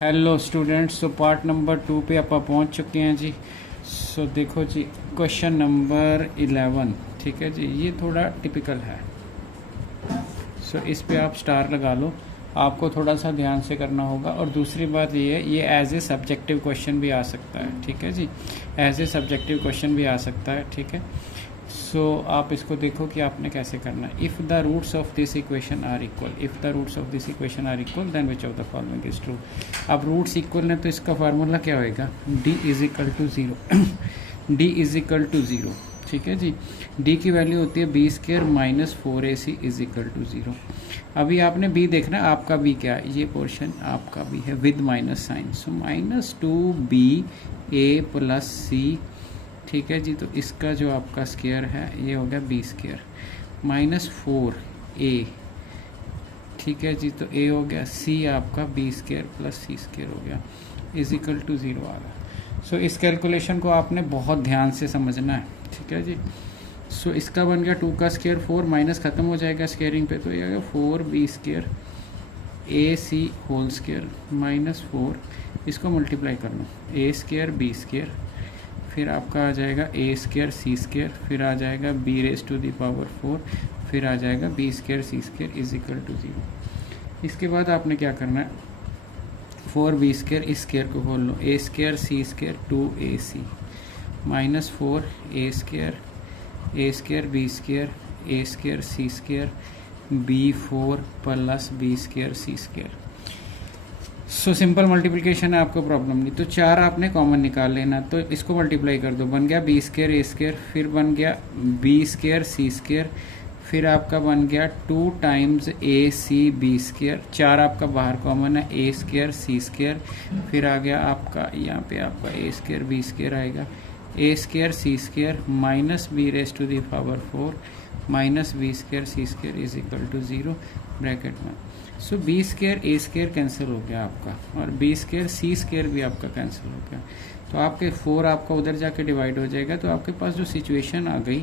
Hello students, so part number 2 पे आप पहुंच चुके हैं जी। सो देखो जी, क्वेश्चन नंबर 11, ठीक है जी, ये थोड़ा टिपिकल है। सो इस पे आप स्टार लगा लो, आपको थोड़ा सा ध्यान से करना होगा। और दूसरी बात ये है, ये एज ए सब्जेक्टिव क्वेश्चन भी आ सकता है, ठीक है जी, एज ए सब्जेक्टिव क्वेश्चन भी आ सकता है, ठीक है। सो आप इसको देखो कि आपने कैसे करना है। If the roots of this equation are equal, if the roots of this equation are equal then which of the following is true. अब रूट्स इक्वल है तो इसका फार्मूला क्या होएगा, d is equal to zero d is equal to zero, ठीक है जी। d की वैल्यू होती है B square minus 4ac is equal to zero. अभी आपने b देखना है, आपका b क्या है, ये पोर्शन आपका b है with minus sign. So minus 2ba plus C, ठीक है जी। तो इसका जो आपका स्केयर है ये हो गया बी स्केयर माइनस 4a, ठीक है जी। तो a हो गया, c आपका बी स्केयर प्लस सी स्केयर हो गया इज इक्वल टू ज़ीरो आ रहा। सो इस कैलकुलेशन को आपने बहुत ध्यान से समझना है, ठीक है जी। सो इसका बन गया 2 का स्केयर 4, माइनस ख़त्म हो जाएगा स्केयरिंग पे, तो ये आ गया 4b स्केयर ए सी होल स्केयर माइनस 4, इसको मल्टीप्लाई कर लो, a स्केयर बी स्केयर, फिर आपका आ जाएगा ए स्केयर सी स्केयर, फिर आ जाएगा B raise to the power 4, फिर आ जाएगा B square C square is equal to zero. इसके बाद आपने क्या करना है, 4b स्केयर, इस स्केयर को खोल लो, A square C square 2ac minus 4a square B square A square C square b4 plus B square C square. So simple multiplication है, आपको प्रॉब्लम नहीं। तो 4 आपने कॉमन निकाल लेना, तो इसको मल्टीप्लाई कर दो, बन गया बी स्केयर ए स्केयर, फिर बन गया बी स्केयर सी स्केयर, फिर आपका बन गया 2 टाइम्स ए सी बी स्केयर, 4 आपका बाहर कॉमन है, ए स्केयर सी स्केयर, फिर आ गया आपका यहाँ पे आपका ए स्केयर बी स्केयर आएगा, A square C square minus B raise to the power 4 minus B square C square is equal to zero bracket में। So B square A square cancel हो गया आपका, और बी स्केयर सी स्केयर भी आपका cancel हो गया। तो आपके 4 आपका उधर जाके डिवाइड हो जाएगा, तो आपके पास जो सिचुएशन आ गई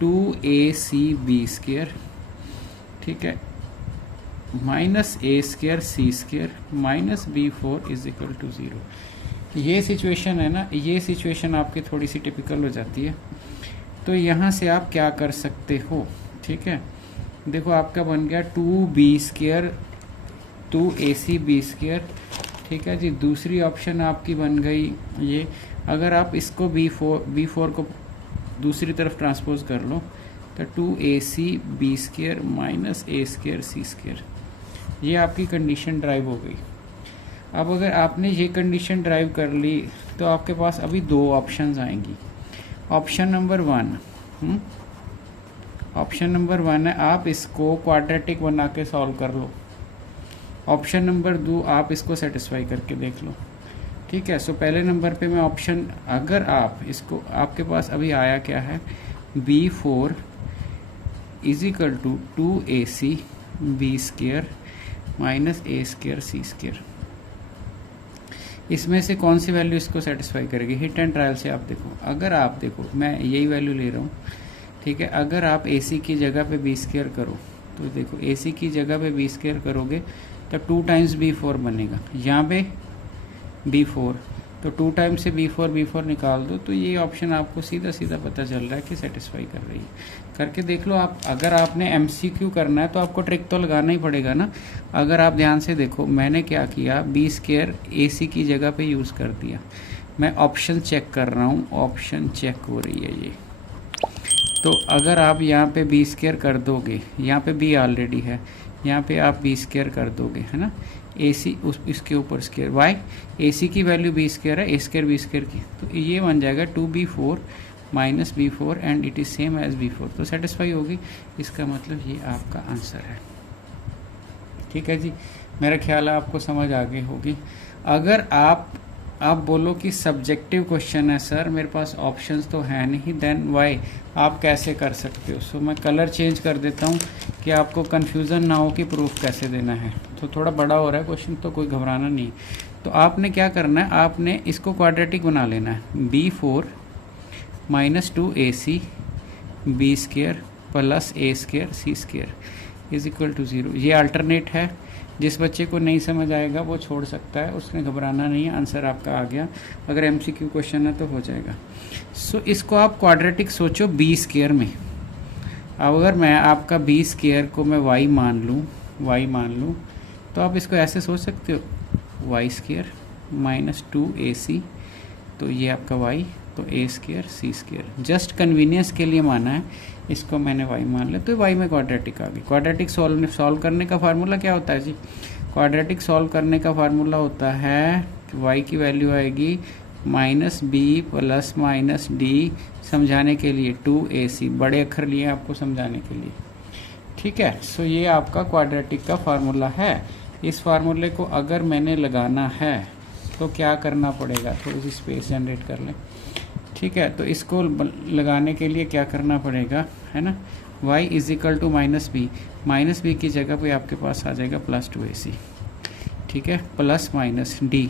2ac स्केयर, ठीक है, minus A square C square minus b4 is equal to zero. ये सिचुएशन है ना, ये सिचुएशन आपकी थोड़ी सी टिपिकल हो जाती है। तो यहाँ से आप क्या कर सकते हो, ठीक है, देखो आपका बन गया 2b square 2ac b square, ठीक है जी। दूसरी ऑप्शन आपकी बन गई ये, अगर आप इसको b4 को दूसरी तरफ ट्रांसपोज कर लो तो 2ac b square minus A square C square, ये आपकी कंडीशन ड्राइव हो गई। अब अगर आपने ये कंडीशन ड्राइव कर ली तो आपके पास अभी 2 ऑप्शंस आएंगी। ऑप्शन नंबर 1 है, आप इसको क्वाड्रेटिक बना के सॉल्व कर लो। ऑप्शन नंबर 2, आप इसको सेटिस्फाई करके देख लो, ठीक है। सो पहले नंबर पे मैं ऑप्शन, अगर आप इसको, आपके पास अभी आया क्या है, b4 is equal to 2ac b square minus A square C square, इसमें से कौन सी वैल्यू इसको सेटिस्फाई करेगी। हिट एंड ट्रायल से आप देखो, अगर आप देखो मैं यही वैल्यू ले रहा हूँ, ठीक है। अगर आप ac की जगह पे b स्केयर करो तो देखो ac की जगह पे b स्केयर करोगे तो 2 टाइम्स b4 बनेगा, यहाँ पे b4, तो 2 टाइम्स से b4 निकाल दो, तो ये ऑप्शन आपको सीधा सीधा पता चल रहा है कि सेटिस्फाई कर रही है। करके देख लो आप। अगर आपने MCQ करना है तो आपको ट्रिक तो लगाना ही पड़ेगा ना। अगर आप ध्यान से देखो, मैंने क्या किया, बी स्केयर AC की जगह पे यूज़ कर दिया। मैं ऑप्शन चेक कर रहा हूँ, ऑप्शन चेक हो रही है ये। तो अगर आप यहाँ पे बी स्केयर कर दोगे, यहाँ पे b ऑलरेडी है, यहाँ पे आप b स्केयर कर दोगे, है ना, AC इसके ऊपर स्केयर, वाई AC की वैल्यू b स्केयर है, a स्केयर b स्केयर की, तो ये बन जाएगा 2b4 minus b4 and it is same as b4, तो सेटिस्फाई होगी। इसका मतलब ये आपका आंसर है, ठीक है जी। मेरा ख्याल है आपको समझ आ गई होगी। अगर आप बोलो कि सब्जेक्टिव क्वेश्चन है सर, मेरे पास ऑप्शंस तो है नहीं, देन वाई, आप कैसे कर सकते हो। सो मैं कलर चेंज कर देता हूँ कि आपको कन्फ्यूज़न ना हो कि प्रूफ कैसे देना है। तो थोड़ा बड़ा हो रहा है क्वेश्चन, तो कोई घबराना नहीं। तो आपने क्या करना है, आपने इसको क्वाड्रेटिक बना लेना है, b4 minus 2ac b square plus A square C square is equal to zero. ये अल्टरनेट है, जिस बच्चे को नहीं समझ आएगा वो छोड़ सकता है, उसने घबराना नहीं है, आंसर आपका आ गया। अगर MCQ क्वेश्चन है तो हो जाएगा। सो इसको आप क्वाड्रेटिक सोचो बी स्क्वायर में। अगर मैं आपका बी स्क्वायर को मैं y मान लूँ तो आप इसको ऐसे सोच सकते हो वाई स्क्वायर माइनस 2ac, तो ये आपका y, तो a square c square. Just convenience के लिए माना है, इसको मैंने y मान लिया, तो y में क्वाड्रेटिक आ गई। क्वाड्रेटिक सॉल्व करने का फार्मूला क्या होता है जी? क्वाड्रेटिक सॉल्व करने का फार्मूला होता है कि y की वैल्यू आएगी -b प्लस -d, समझाने के लिए 2ac, बड़े अक्षर लिए आपको समझाने के लिए, ठीक है। सो ये आपका क्वाड्रेटिक का फार्मूला है। इस फार्मूले को अगर मैंने लगाना है तो क्या करना पड़ेगा, थोड़ी सी स्पेस जनरेट कर लें, ठीक है। तो इसको लगाने के लिए क्या करना पड़ेगा, है ना, y is equal to -b की जगह पे आपके पास आ जाएगा +2ac, ठीक है, प्लस माइनस d,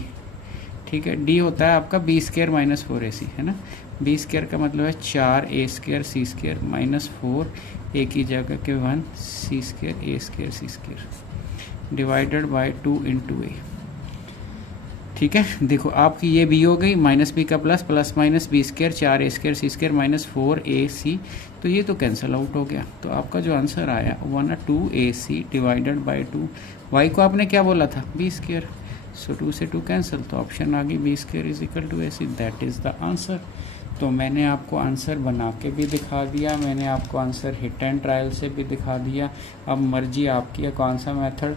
ठीक है। d होता है आपका b स्क्वायर माइनस 4ac, है ना। b स्क्वायर का मतलब है 4a square c square minus 4, a की जगह के 1, c square a square c square divided by 2 into a, ठीक है। देखो आपकी ये b हो गई, -b का plus minus b square 4a square c square minus 4ac, तो ये तो कैंसिल आउट हो गया। तो आपका जो आंसर आया वो ना 2ac डिवाइडेड बाय 2, y को आपने क्या बोला था, b स्क्वायर, सो 2 से 2 कैंसिल, तो ऑप्शन आ गई b square is equal to ac, that is the answer. तो मैंने आपको आंसर बना के भी दिखा दिया, मैंने आपको आंसर हिट एंड ट्रायल से भी दिखा दिया। अब मर्जी आपकी है कौन सा मेथड।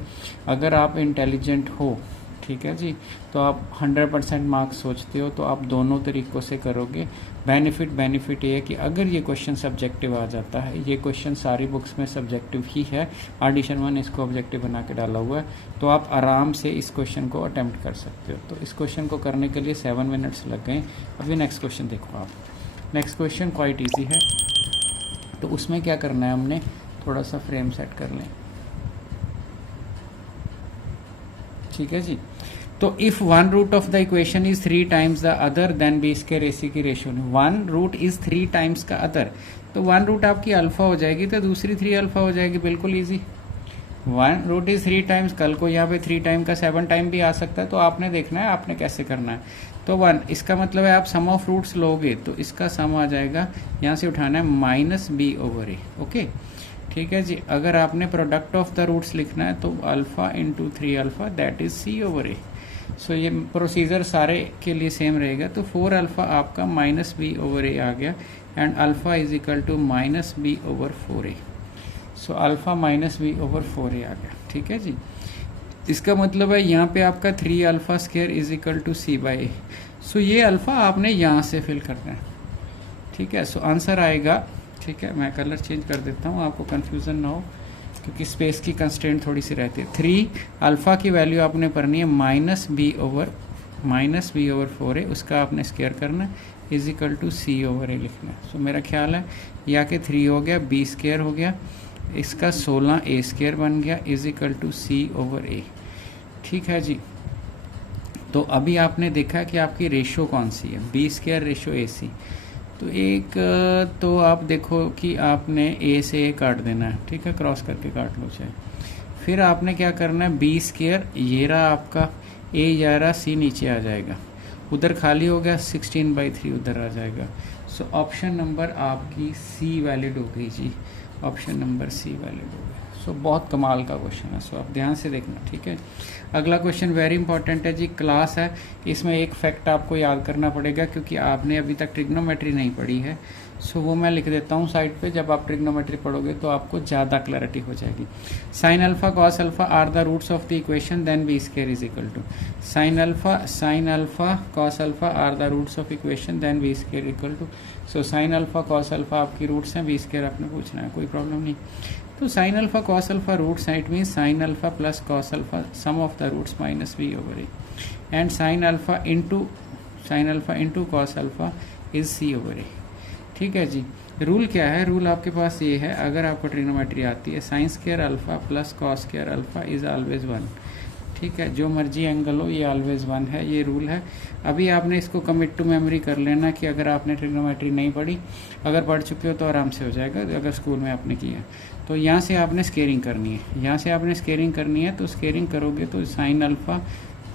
अगर आप इंटेलिजेंट हो, ठीक है जी, तो आप 100% मार्क्स सोचते हो तो आप दोनों तरीक़ों से करोगे। बेनिफिट ये है कि अगर ये क्वेश्चन सब्जेक्टिव आ जाता है, ये क्वेश्चन सारी बुक्स में सब्जेक्टिव ही है, ऑडिशन 1 इसको ऑब्जेक्टिव बना के डाला हुआ है, तो आप आराम से इस क्वेश्चन को अटेम्प्ट कर सकते हो। तो इस क्वेश्चन को करने के लिए 7 मिनट्स लग गए। अभी नेक्स्ट क्वेश्चन देखो आप। नेक्स्ट क्वेश्चन क्वाइट ईजी है, तो उसमें क्या करना है, हमने थोड़ा सा फ्रेम सेट कर लें, ठीक है जी। तो if one root of the equation is 3 times the other then B square AC की रेशियो में, वन रूट इज 3 टाइम्स का अदर, तो वन रूट आपकी अल्फा हो जाएगी, तो दूसरी 3 अल्फा हो जाएगी, बिल्कुल easy. One root is 3 times, कल को यहाँ पे 3 टाइम का 7 टाइम भी आ सकता है, तो आपने देखना है आपने कैसे करना है। तो 1, इसका मतलब है आप सम ऑफ रूट्स लोगे तो इसका सम आ जाएगा, यहाँ से उठाना है -b/a, ओके, ठीक है जी। अगर आपने प्रोडक्ट ऑफ द रूट्स लिखना है तो alpha into 3 alpha that is c/a। So ये प्रोसीजर सारे के लिए सेम रहेगा। तो 4 अल्फा आपका -b/a आ गया, and alpha is equal to -b/4a। So alpha -b/4a आ गया, ठीक है जी। इसका मतलब है यहाँ पे आपका 3 alpha square is equal to c/a। So ये अल्फा आपने यहाँ से फिल करना है, ठीक है। सो आंसर आएगा, ठीक है, मैं कलर चेंज कर देता हूँ आपको कन्फ्यूज़न ना हो, क्योंकि स्पेस की कंस्ट्रेंट थोड़ी सी रहती है। 3 अल्फ़ा की वैल्यू आपने पढ़नी है -b/4a, उसका आपने स्क्वायर करना है, इज इक्वल टू c/a लिखना है। सो मेरा ख्याल है या कि 3 हो गया, b स्क्वायर हो गया, इसका 16a स्क्वायर बन गया, इज इक्वल टू c/a, ठीक है जी। तो अभी आपने देखा कि आपकी रेशो कौन सी है, b स्क्वायर रेशो ac। तो एक तो आप देखो कि आपने a से a काट देना है, ठीक है, क्रॉस करके काट लो चाहे। फिर आपने क्या करना है, b स्क्वायर, ये रहा आपका a जा रहा, c नीचे आ जाएगा, उधर खाली हो गया, 16/3 उधर आ जाएगा। सो ऑप्शन नंबर आपकी c वैलिड हो गई जी, ऑप्शन नंबर c वैलिड हो गया। सो बहुत कमाल का क्वेश्चन है, सो आप ध्यान से देखना, ठीक है। अगला क्वेश्चन वेरी इंपॉर्टेंट है जी, क्लास है। इसमें एक फैक्ट आपको याद करना पड़ेगा, क्योंकि आपने अभी तक ट्रिग्नोमेट्री नहीं पढ़ी है। सो वो मैं लिख देता हूँ साइड पे, जब आप ट्रिग्नोमेट्री पढ़ोगे तो आपको ज़्यादा क्लैरिटी हो जाएगी। Sine alpha cos alpha are the roots of the equation, then B square is equal to sine alpha cos alpha are the roots of equation, then B square equal to. So sine alpha cos alpha आपकी roots हैं, B square आपने पूछना है, कोई problem नहीं। तो sine alpha cos alpha roots हैं, it means sine alpha plus cos alpha sum of the roots -b/a, and sine alpha into cos alpha is c/a, ठीक है जी। रूल क्या है, रूल आपके पास ये है, अगर आपको ट्रिग्नोमेट्री आती है, sine square alpha plus cos square alpha is always 1, ठीक है, जो मर्जी एंगल हो ये ऑलवेज 1 है, ये रूल है। अभी आपने इसको कमिट टू मेमोरी कर लेना कि अगर आपने ट्रिग्नोमेट्री नहीं पढ़ी, अगर पढ़ चुके हो तो आराम से हो जाएगा, अगर स्कूल में आपने किया। तो यहाँ से आपने स्केयरिंग करनी है, यहाँ से आपने स्केयरिंग करनी है। तो स्केयरिंग करोगे तो साइन अल्फ़ा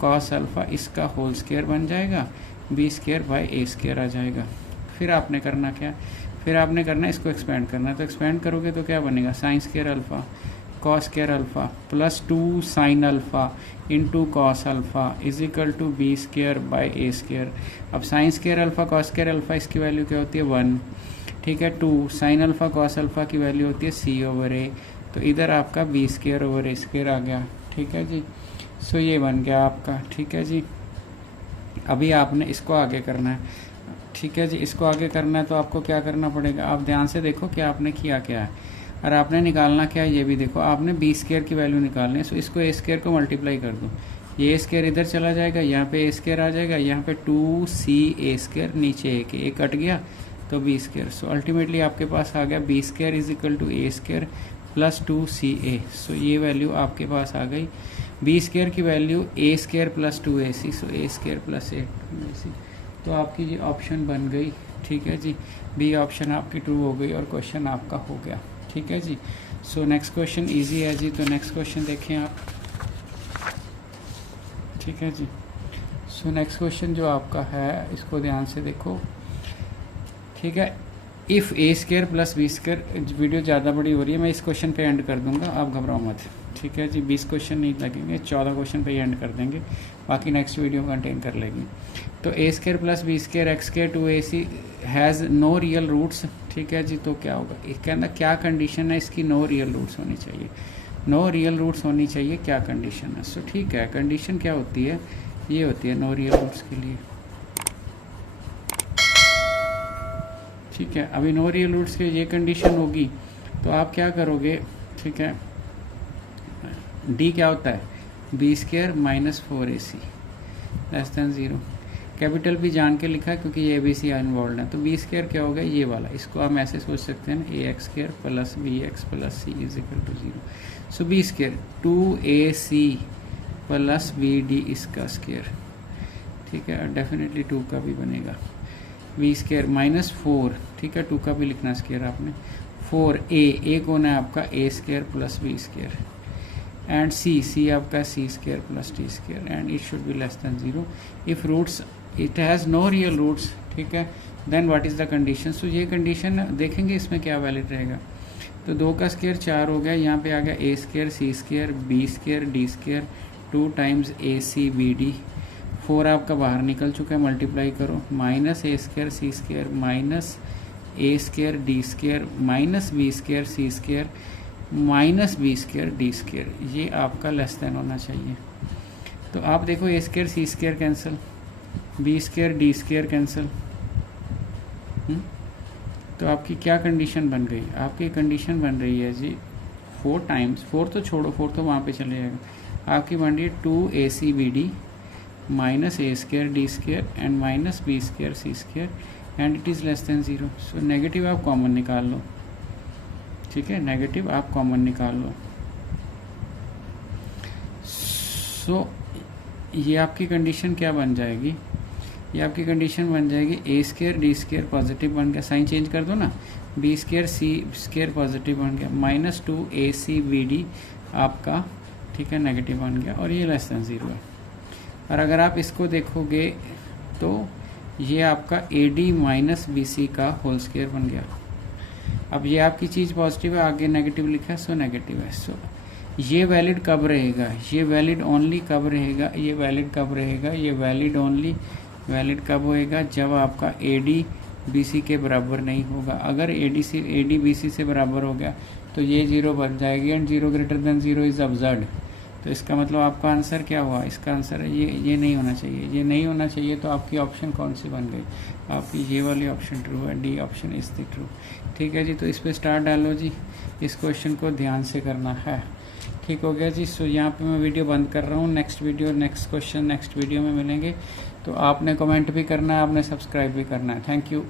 कॉस अल्फ़ा इसका होल स्केयर बन जाएगा, B square by A square आ जाएगा। फिर आपने करना क्या, फिर आपने करना इसको एक्सपेंड करना। तो एक्सपेंड करोगे तो क्या बनेगा, sine square alpha cos square alpha plus 2 sine alpha into cos alpha is equal to B square by A square. अब sine square alpha cos square alpha इसकी वैल्यू क्या होती है 1, ठीक है। 2 साइन अल्फ़ा कॉस अल्फ़ा की value होती है सी ओवर ए, तो इधर आपका B square over A square आ गया, ठीक है जी। सो ये बन गया आपका, ठीक है जी। अभी आपने इसको आगे करना है, ठीक है जी। इसको आगे करना है तो आपको क्या करना पड़ेगा, आप ध्यान से देखो कि आपने किया क्या है और आपने निकालना क्या है, ये भी देखो। आपने बी स्केयर की वैल्यू निकालनी है, सो इसको ए स्केयर को मल्टीप्लाई कर दो, ये ए स्केयर इधर चला जाएगा, यहाँ पे ए स्केयर आ जाएगा, यहाँ पे 2c ए स्केयर, नीचे ए कट गया तो बी स्केयर। सो अल्टीमेटली आपके पास आ गया B square is equal to A square plus 2ca। So ये वैल्यू आपके पास आ गई। बी स्केयर की value A square plus 2ac, so A square plus 2ac। तो आपकी ये ऑप्शन बन गई, ठीक है जी। बी ऑप्शन आपकी ट्रू हो गई और क्वेश्चन आपका हो गया, ठीक है जी। सो नेक्स्ट क्वेश्चन इजी है जी, तो नेक्स्ट क्वेश्चन देखें आप, ठीक है जी। सो नेक्स्ट क्वेश्चन जो आपका है इसको ध्यान से देखो, ठीक है। If A square plus B square, video ज़्यादा बड़ी हो रही है, मैं इस क्वेश्चन पे एंड कर दूंगा, आप घबराओ मत, ठीक है जी। 20 क्वेश्चन नहीं लगेंगे, 14 क्वेश्चन पे एंड कर देंगे, बाकी नेक्स्ट वीडियो कंटेन कर लेगी। तो A square plus B square X square 2ac has no real roots, ठीक है जी। तो क्या होगा, इसके अंदर क्या कंडीशन है इसकी, नो रियल रूट्स होनी चाहिए, नो रियल रूट्स होनी चाहिए, क्या कंडीशन है। सो ठीक है, कंडीशन क्या होती है, ये होती है नो रियल रूट्स के लिए, ठीक है। अभी नो रियल रूट्स के ये कंडीशन होगी तो आप क्या करोगे, ठीक है। डी क्या होता है, B square minus 4ac less than 0। Capital भी जान के लिखा है क्योंकि ये ABC इन्वॉल्व है। तो बी स्केयर क्या होगा, ये वाला, इसको आप ऐसे सोच सकते हैं ना, A X square plus B X plus C is equal to 0। So B square 2ac plus BD इसका स्केयर, ठीक है। और डेफिनेटली 2 का भी बनेगा। बी स्केयर माइनस 4, ठीक है, 2 का भी लिखना स्केयर आपने। 4a कौन है आपका, A square plus B square and C आपका C square plus D square and it should be less than 0। If roots it has no real roots, ठीक है, then what is the condition. सो ये condition देखेंगे इसमें क्या valid रहेगा। तो 2 का स्केयर 4 हो गया, यहाँ पे आ गया A square C square B square D square 2 times AC BD। 4 आपका बाहर निकल चुका है, मल्टीप्लाई करो, minus A square C square minus A square D square minus B square C square minus B square D square, ये आपका less than होना चाहिए। तो आप देखो A square C square cancel, B square D square cancel, तो आपकी क्या कंडीशन बन गई, आपकी कंडीशन बन रही है जी 4 टाइम्स, 4 तो छोड़ो, 4 तो वहाँ पे चले जाएगा, आपकी बन रही है 2ac BD minus A square D square and minus B square C square and it is less than 0। सो नेगेटिव आप कॉमन निकाल लो, ठीक है, नेगेटिव आप कॉमन निकाल लो। सो ये आपकी कंडीशन क्या बन जाएगी, ये आपकी कंडीशन बन जाएगी ए स्केयर डी स्केयर पॉजिटिव बन गया, साइन चेंज कर दो ना, B square C square positive बन गया, माइनस 2ac BD आपका, ठीक है, नेगेटिव बन गया और ये लेस देन 0 है। और अगर आप इसको देखोगे तो ये आपका AD माइनस BC का होल स्केयर बन गया। अब ये आपकी चीज़ पॉजिटिव है, आगे नेगेटिव लिखा है, सो नेगेटिव है। सो ये वैलिड कब रहेगा, ये वैलिड ओनली कब रहेगा, ये वैलिड कब रहेगा, ये वैलिड ओनली वैलिड कब होएगा, जब आपका AD BC के बराबर नहीं होगा। अगर AD BC से बराबर हो गया तो ये 0 बन जाएगी and 0 greater than 0 is absurd. तो इसका मतलब आपका आंसर क्या हुआ, इसका आंसर है ये नहीं होना चाहिए, ये नहीं होना चाहिए। तो आपकी ऑप्शन कौन सी बन गई, आपकी ये वाली ऑप्शन ट्रू है, D option is the true, ठीक है जी। तो इस पर स्टार डालो जी, इस क्वेश्चन को ध्यान से करना है, ठीक हो गया जी। सो यहाँ पे मैं वीडियो बंद कर रहा हूँ, next video next question next video में मिलेंगे। तो आपने कमेंट भी करना है, आपने सब्सक्राइब भी करना है। Thank you.